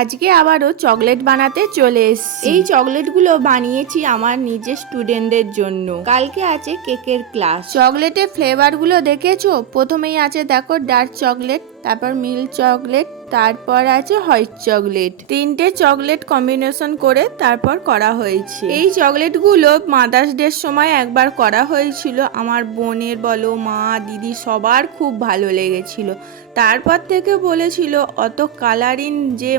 আজকে আবারও চকলেট বানাতে চলে এসেছি। এই চকলেটগুলো বানিয়েছি আমার নিজের স্টুডেন্টদের জন্য। কালকে আছে কেকের ক্লাস। চকলেটের ফ্লেভারগুলো দেখেছো? প্রথমেই আছে দেখো ডার্ক চকলেট, তারপর মিল্ক চকলেট, তারপর আছে হোয়াইট চকলেট। তিনটে চকলেট কম্বিনেশন করে তারপর করা হয়েছে। এই চকলেটগুলো মাদার্স ডের সময় একবার করা হয়েছিল। আমার বোনের বলো, মা, দিদি সবার খুব ভালো লেগেছিল। তারপর থেকে বলেছিল অত কালারিং যে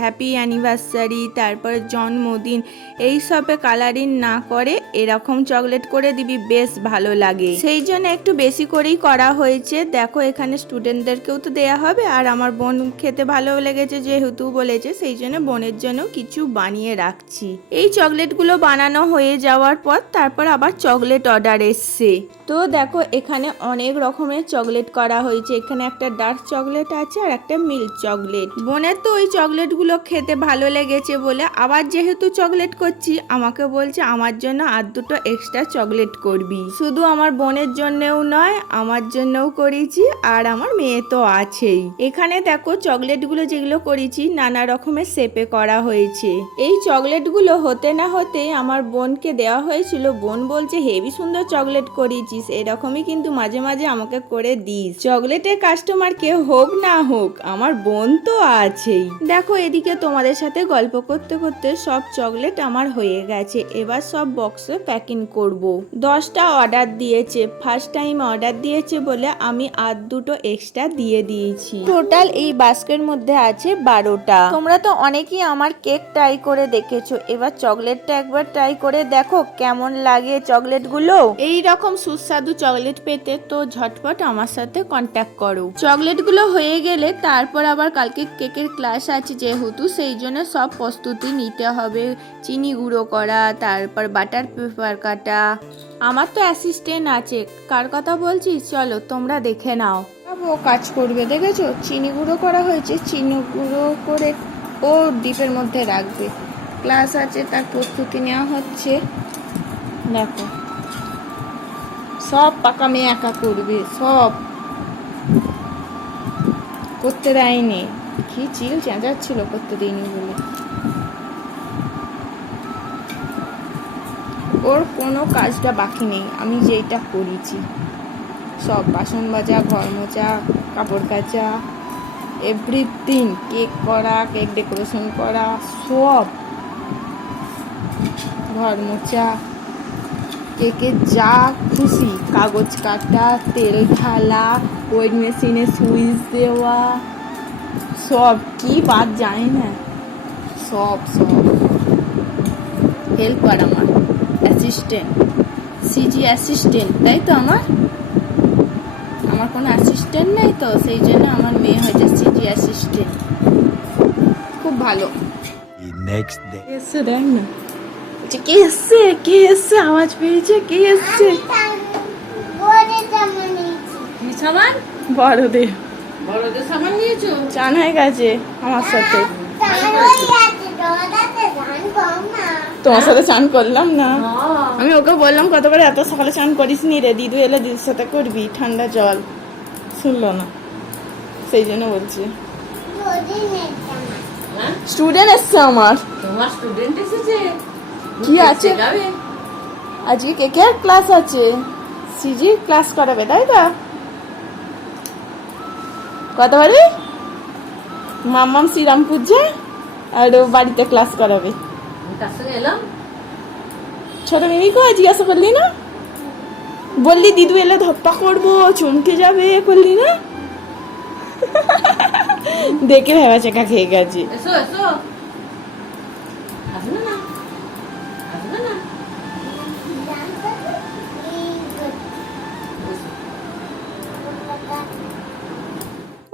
হ্যাপি অ্যানিভার্সারি, তারপর জন্মদিন, এইসবে কালারিং না করে এরকম চকলেট করে দিবি, বেশ ভালো লাগে। সেই জন্য একটু বেশি করেই করা হয়েছে। দেখো এখানে স্টুডেন্টদেরকেও তো দেয়া হবে, আর আমার বোন খেতে ভালো লেগেছে যেহেতু বলেছে, সেই জন্য বোনের জন্য কিছু বানিয়ে রাখছি। এই চকলেটগুলো বানানো হয়ে যাওয়ার পর তারপর আবার চকলেট অর্ডার এসছে। তো দেখো এখানে অনেক রকমের চকলেট করা হয়েছে। এখানে একটা ডার্ক চকলেট আছে আর একটা মিল্ক চকলেট। বোনের তো ওই চকলেটগুলো খেতে ভালো লেগেছে বলে আবার যেহেতু চকলেট করছি, আমাকে বলছে আমার জন্য আর দুটো এক্সট্রা চকলেট করবি। শুধু আমার বোনের জন্যও নয়, আমার জন্যও করেছি, আর আমার মেয়ে তো আছেই। এখানে দেখো চকলেটগুলো যেগুলো করেছি নানা রকমের শেপে করা হয়েছে। এই চকলেটগুলো হতে না হতে আমার বোনকে দেওয়া হয়েছিল। বোন বলছে হেভি সুন্দর চকলেট করেছিস, এরকমই কিন্তু মাঝে মাঝে আমাকে করে দিস। চকলেটের কাস্টমার কে হোক না হোক, আমার বোন তো আছেই। দেখো এদিকে তোমাদের সাথে গল্প করতে করতে সব চকলেট আমার হয়ে গেছে। এবার সব বক্সে প্যাকিং করব। 10টা অর্ডার দিয়েছে, ফার্স্ট টাইম অর্ডার দিয়েছে বলে আমি আর দুটো এক্সট্রা দিয়ে দিয়েছি। টোটাল এই বাস্কের মধ্যে আছে 12টা। তোমরা তো অনেকেই আমার কেক ট্রাই করে দেখেছো, এবার চকলেটটা একবার ট্রাই করে দেখো কেমন লাগে চকলেটগুলো। এই রকম সুস্বাদু চকলেট পেতে তো ঝটপট আমার সাথে কন্ট্যাক্ট করো। চকলেটগুলো হয়ে গেলে তারপর আবার কালকে কেকের ক্লাস আছে যেহেতু, সেই জন্য সব প্রস্তুতি নিতে হবে। চিনি গুঁড়ো করা, তারপর বাটার পেপার কাটা। আমার তো অ্যাসিস্ট্যান্ট আছে, কার কথা বলছি চলো তোমরা দেখে নাও। ও কাজ করবে, দেখেছো চিনি গুঁড়ো করা হয়েছে। চিনি গুঁড়ো করে ও ডিপের মধ্যে রাখবে। ক্লাস আছে তার প্রস্তুতি নেওয়া হচ্ছে। দেখো সব পাকা মেয়ে একা করবে, সব করতে দেয়নি। কি চিল চেঁচাচ্ছিল করতে দিইনি বলে। ওর কোনো কাজটা বাকি নেই, আমি যেইটা করেছি সব বাসন মাজা, ঘর মোছা, কাপড় কাচা, এভরিথিং, কেক করা, কেক ডেকোরেশন করা, সব ঘর মোছা, কেকের যা খুশি, কাগজ কাটা, তেল ঢালা, ওই মেশিনে সুইচ দেওয়া, সব কি বাদ জানি না, সব সব হেল্পার আমার অ্যাসিস্ট্যান্ট, সিজি অ্যাসিস্ট্যান্ট। তাই তো আমার কোনো অ্যাসিস্ট্যান্ট নেই, তো সেই জন্য আমার মেয়ে হয়েছে সিজি অ্যাসিস্ট্যান্ট। খুব ভালো। নেক্সট ডে এসে দেখ না, কে এসছে, কে এসছে, আওয়াজ পেয়েছে, কে এসছে। সামান বড়দের বড়দের সামান নিয়েছো? চান হয়ে গেছে আমার সাথে। তোমার সাথে চান করলাম না, আমি ওকে বললাম কত করে এত সকালে চান করিস নি রে, দিদু এলে দিদির সাথে করবি ঠান্ডা জল, শুনলো না, সেই জন্য বলছি। স্টুডেন্ট এসছে আমার। তোমার স্টুডেন্ট এসেছে? কি আছে আজকে? কেকের ক্লাস আছে, সিজি ক্লাস করাবে তাই তো? কত বারে মাম্মাম শ্রীরামপুর যায় আর ও বাড়িতে ক্লাস করাবে। তার সঙ্গে এলাম। ছোট মিমিকে জিজ্ঞাসা করলি না? বললি দিদু এলে ধপ্পা করবো, চমকে যাবে, করলি না? দেখে ভেবা চেকা খেয়ে গেছে। এসো এসো, আসবে না, আসবে না।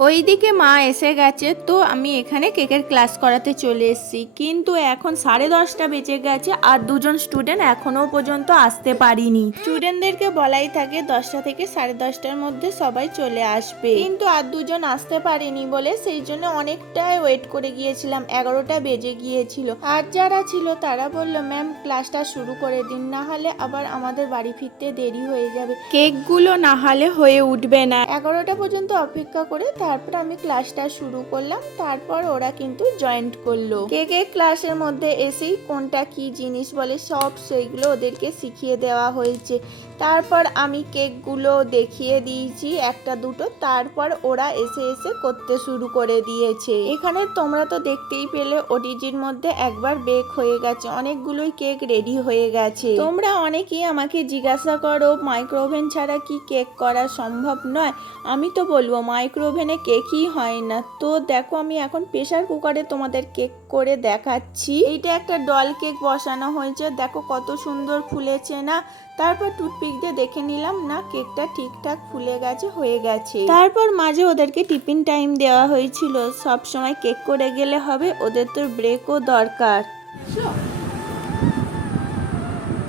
ওইদিকে মা এসে গেছে, তো আমি এখানে কেকের ক্লাস করাতে চলে এসেছি। কিন্তু এখন 10:30 বেজে গেছে আর দুজন স্টুডেন্ট এখনো পর্যন্ত আসতে পারিনি। স্টুডেন্টদেরকে বলাই থাকে 10টা থেকে 10:30টার মধ্যে সবাই চলে আসবে, কিন্তু আর দুজন আসতে পারেনি বলে সেই জন্য অনেকটাই ওয়েট করে গিয়েছিলাম। 11টা বেজে গিয়েছিল। আর যারা ছিল তারা বললো ম্যাম ক্লাসটা শুরু করে দিন, না হলে আবার আমাদের বাড়ি ফিরতে দেরি হয়ে যাবে, কেকগুলো না হলে হয়ে উঠবে না। 11টা পর্যন্ত অপেক্ষা করে তারপর আমি ক্লাসটা শুরু করলাম, তারপর ওরা কিন্তু জয়েন্ট করলো। কেকের ক্লাসের মধ্যে এসেই কোনটা কি জিনিস বলে সব সেইগুলো ওদেরকে শিখিয়ে দেওয়া হয়েছে। তারপর আমি কেকগুলো দেখিয়ে দিয়েছি একটা দুটো, তারপর ওরা এসে এসে করতে শুরু করে দিয়েছে। এখানে তোমরা তো দেখতেই পেলে ওটিজির মধ্যে একবার বেক হয়ে গেছে, অনেকগুলোই কেক রেডি হয়ে গেছে। তোমরা অনেকেই আমাকে জিজ্ঞাসা করো মাইক্রোওভেন ছাড়া কি কেক করা সম্ভব নয়। আমি তো বলবো মাইক্রোওভেনে কেকই হয় না। তো দেখো আমি এখন প্রেসার কুকারে তোমাদের কেক করে দেখাচ্ছি। এইটা একটা ডল কেক বসানো হয়েছে, দেখো কত সুন্দর ফুলেছে না। তারপর টুথপিক দিয়ে দেখে নিলাম না কেকটা ঠিকঠাক ফুলে গেছে, হয়ে গেছে। তারপর মাঝে ওদেরকে টিফিন টাইম দেওয়া হয়েছিল। সব সময় কেক করে গেলে হবে, ওদের তো ব্রেকও দরকার। এসো।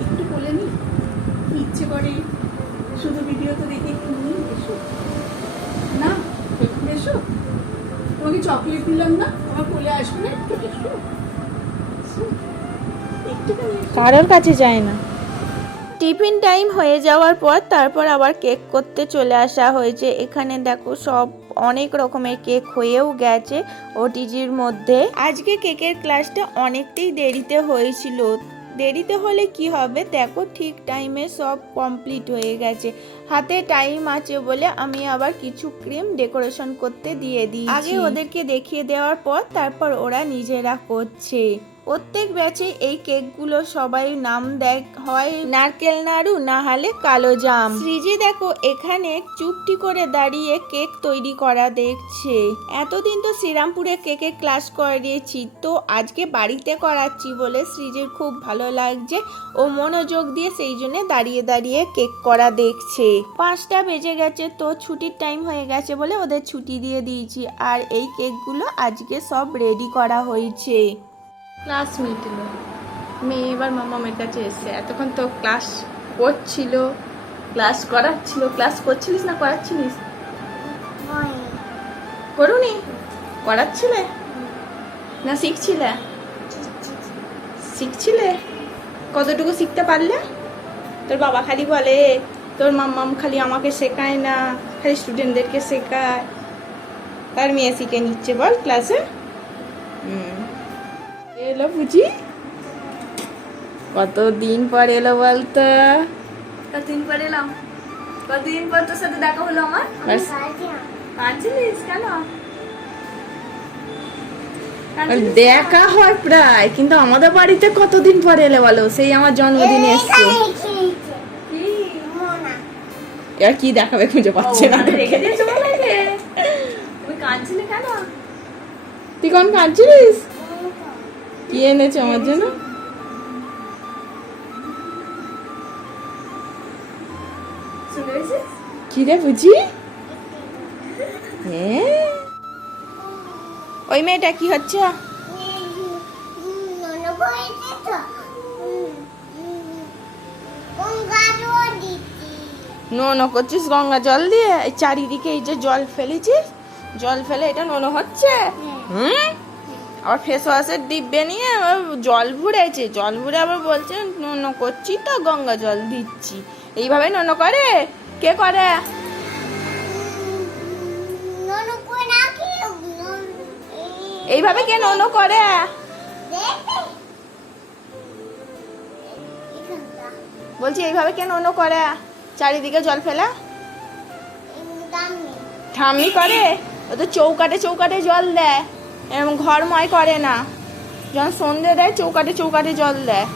একটু বলে নি কি ইচ্ছে করে, শুধু ভিডিও তো দেখে একটু নিই। এসো না, একটু এসো। তোমাকে চকলেট দিলাম না, তোমার কোলে আসবে না, একটু এসো। এসো। একটুখানি এসো। কারোর কাছে যায় না। টিফিন টাইম হয়ে যাওয়ার পর তারপর আবার কেক করতে চলে আসা হয়েছে। এখানে দেখো সব অনেক রকমের কেক হয়েও গেছে ওটিজির মধ্যে। আজকে কেকের ক্লাসটা অনেকটাই দেরিতে হয়েছিল। দেরিতে হলে কি হবে, দেখো ঠিক টাইমে সব কমপ্লিট হয়ে গেছে। হাতে টাইম আছে বলে আমি আবার কিছু ক্রিম ডেকোরেশন করতে দিয়ে দিই। আগে ওদেরকে দেখিয়ে দেওয়ার পর তারপর ওরা নিজেরা করছে। প্রত্যেক ব্যাচে এই কেকগুলো সবাই নাম দেয়, হয় নারকেল নাড়ু না হলে কালো জাম। সৃজি দেখো এখানে চুপটি করে দাঁড়িয়ে কেক তৈরি করা দেখছে। এতদিন তো শ্রীরামপুরে কেকের ক্লাস করিয়েছি, তো আজকে বাড়িতে করাচ্ছি বলে সৃজির খুব ভালো লাগছে। ও মনোযোগ দিয়ে সেই জন্য দাঁড়িয়ে দাঁড়িয়ে কেক করা দেখছে। 5টা বেজে গেছে, তো ছুটির টাইম হয়ে গেছে বলে ওদের ছুটি দিয়ে দিয়েছি। আর এই কেকগুলো আজকে সব রেডি করা হয়েছে। ক্লাস মিটলো, মেয়ে এবার মামামের কাছে এসছে। এতক্ষণ তো ক্লাস করছিল, ক্লাস করাচ্ছিল। ক্লাস করছিলিস না করাচ্ছিলিস? করুনি, করাচ্ছিলে না শিখছিলে? শিখছিলে। কতটুকু শিখতে পারলে? তোর বাবা খালি বলে তোর মাম্মাম খালি আমাকে শেখায় না, খালি স্টুডেন্টদেরকে শেখায়। তার মেয়ে শিখে নিচ্ছে বল ক্লাসে। এলো বুঝি, কতদিন পর এলো বলতো? কতদিন পর এলাম, কতদিন পর তোর সাথে দেখা হলো আমার। কাঁদছিলিস কেন? দেখা হয় প্রায়, কিন্তু আমাদের বাড়িতে কতদিন পর এলে বলো? সেই আমার জন্মদিনে এসছে। এবার কি দেখাবে খুঁজে পাচ্ছে না। রেখে দিয়েছো আমাকে। তুমি কাঁদছিলে কেন? তুই কোন কাঁদছিলিস? কি এনেছো আমার জন্য? চলে এসেছিস? কি রে বুঝি? হ্যাঁ, ওই মেয়েটা কি হচ্ছে? নোনো করছিস গঙ্গা জল দিয়ে? এই চারিদিকে এই যে জল ফেলেছিস, জল ফেলে এটা নোনো হচ্ছে? হুম, আবার ফেস ওয়াশের ডিব্বে নিয়ে আবার জল ভরেছে, জল ভরে আবার বলছে নোনো করছি তো গঙ্গা জল দিচ্ছি। এইভাবে নোনো করে? কে করে? এইভাবে কে নোনো করে? বলছি এইভাবে কে নোনো করে? চারিদিকে জল ফেলা ঠাম্মি করে। ও তো চৌকাটে চৌকাটে জল দেয়, এরকম ঘরময় করে না। যখন সন্ধে দেয় চৌকাটে চৌকাটে জল দেয়।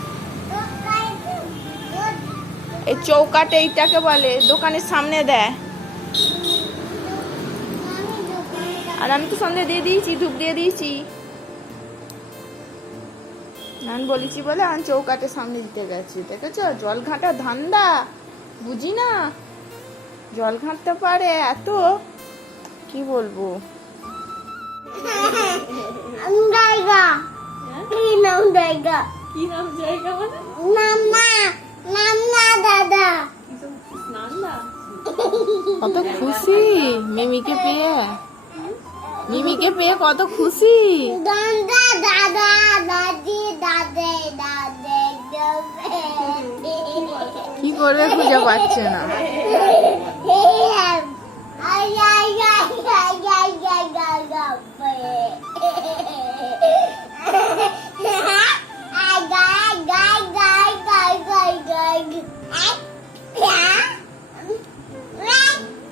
এই চৌকাটে এইটাকে বলে, দোকানের সামনে দেয়। আর আমি তো সন্ধে দিয়ে দিয়েছি, ধূপ দিয়ে দিয়েছি। আমি বলেছি বলে আমি চৌকাটের সামনে দিতে গেছি। দেখেছো জল ঘাঁটা ধান্দা, বুঝি না। জল ঘাঁটতে পারে এত, কি বলবো। কি নাম জায়গা মানে? কত খুশি মিমিকে পেয়ে, মিমিকে পেয়ে কত খুশি। কি করবে খুঁজে পাচ্ছে না।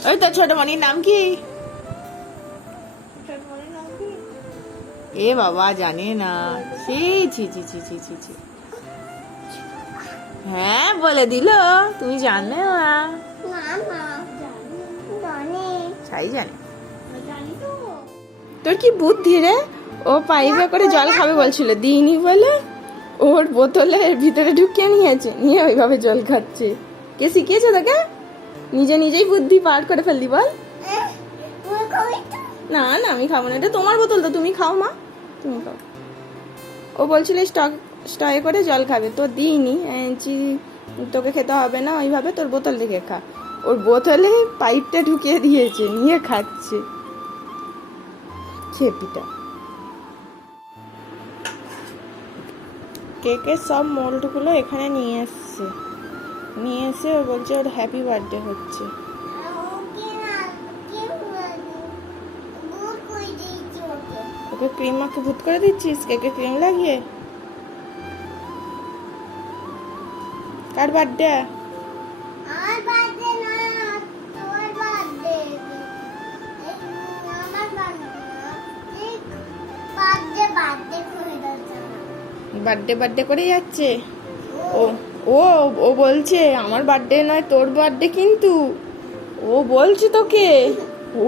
ওই তো ছোট মনির নাম কি? এ বাবা জানে না। ছি ছি ছি ছি ছি ছি ছি। হ্যাঁ বলে দিল, তুমি জানো না? ছাই জানে। তোর কি বুদ্ধি রে? ও পাইপে করে জল খাবে বলছিল, দিইনি বলে ওর বোতলের ভিতরে ঢুকিয়ে নিয়েছে, নিয়ে ওইভাবে জল খাচ্ছে। কে শিখিয়েছে তোকে? নিজে নিজেই বুদ্ধি পার করে ফেললি বল। না না আমি খাবো না, এটা তোমার বোতল তো, তুমি খাও মা, তুমি খাও। ও বলছিল স্টয়ে করে জল খাবে, তো দিইনি, তোকে খেতে হবে না ওইভাবে, তোর বোতল থেকে খা। ওর বোতলে পাইপটা ঢুকিয়ে দিয়েছে, নিয়ে খাচ্ছে খেপিটা। কেকের সব মোল্ডগুলো এখানে নিয়ে এসছে, নিয়ে এসে ও বলছে ওর হ্যাপি বার্থডে হচ্ছে। ওকে ক্রিম মাখে ভূত করে দিচ্ছিস, কেকে ক্রিম লাগিয়ে? কার বার্থডে? বার্থডে বার্থডে করে যাচ্ছে ও। ও ও বলছে আমার বার্থডে নয়, তোর বার্থডে কিন্তু। ও বলছে তোকে? ও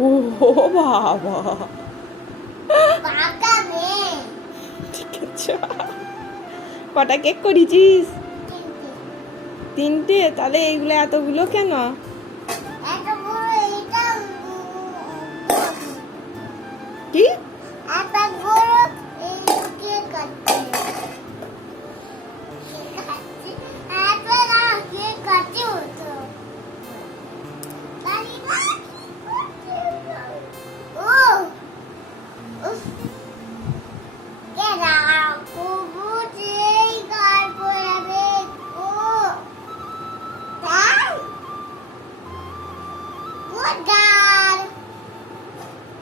বাবা, ঠিক আছে। কটা কেক করেছিস? 3টে। তাহলে এইগুলো এতগুলো কেন? কি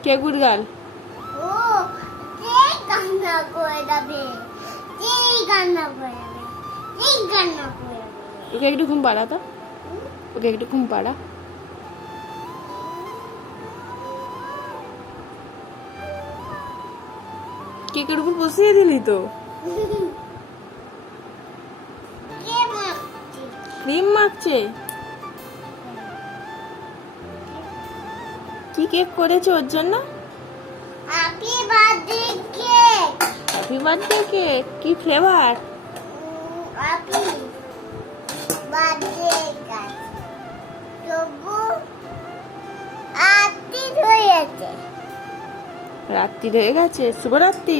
কে গুড গার্ল? ওকে একটু ঘুম পাড়া তো, ওকে একটু ঘুম পাড়া। কেকের উপর বসিয়ে দিলি তো। ক্রিম মাখছে। কি কেক করেছে ওর জন্য? Happy birthday cake. Happy birthday cake কি ফ্লেভার? Happy birthday cake. তবু রাত্রি হয়ে গেছে। রাত্রি হয়ে গেছে, শুভরাত্রি।